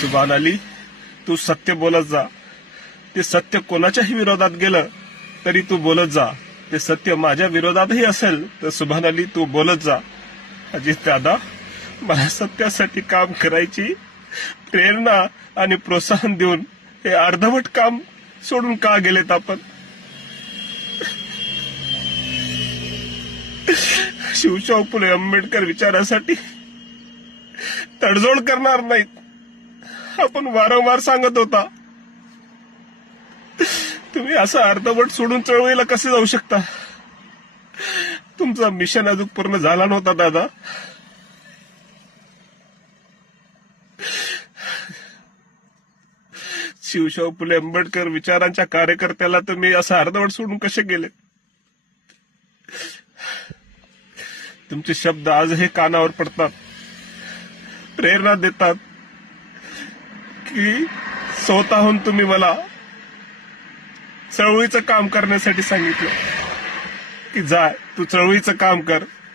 सुभान अली, तू सत्य बोलत जा. ते सत्य कोणाच्याही विरोधात गेलं तरी तू बोलत जा. ते सत्य माझ्या विरोधातही असेल तर सुभान अली तू बोलत जा. अजित दादा, मला सत्यासाठी काम करायची प्रेरणा आणि प्रोत्साहन देऊन हे अर्धवट काम सोडून का गेलेत आपण? शिवशाहू फुले आंबेडकर विचारासाठी तडजोड करणार नाहीत आपण वारंवार सांगत होता. तुम्ही असं अर्धवट सोडून चळवळीला कसे जाऊ शकता? तुमचा मिशन अजून पूर्ण झाला नव्हता दादा. शिवशाहू फुले आंबेडकर विचारांच्या कार्यकर्त्याला तुम्ही असं अर्धवट सोडून कसे गेले? तुमचे शब्द आजही कानावर पडतात, प्रेरणा देतात की स्वतःहून तुम्ही मला चळवळीचं काम करण्यासाठी सांगितलं की जा तू चळवळीचं काम कर.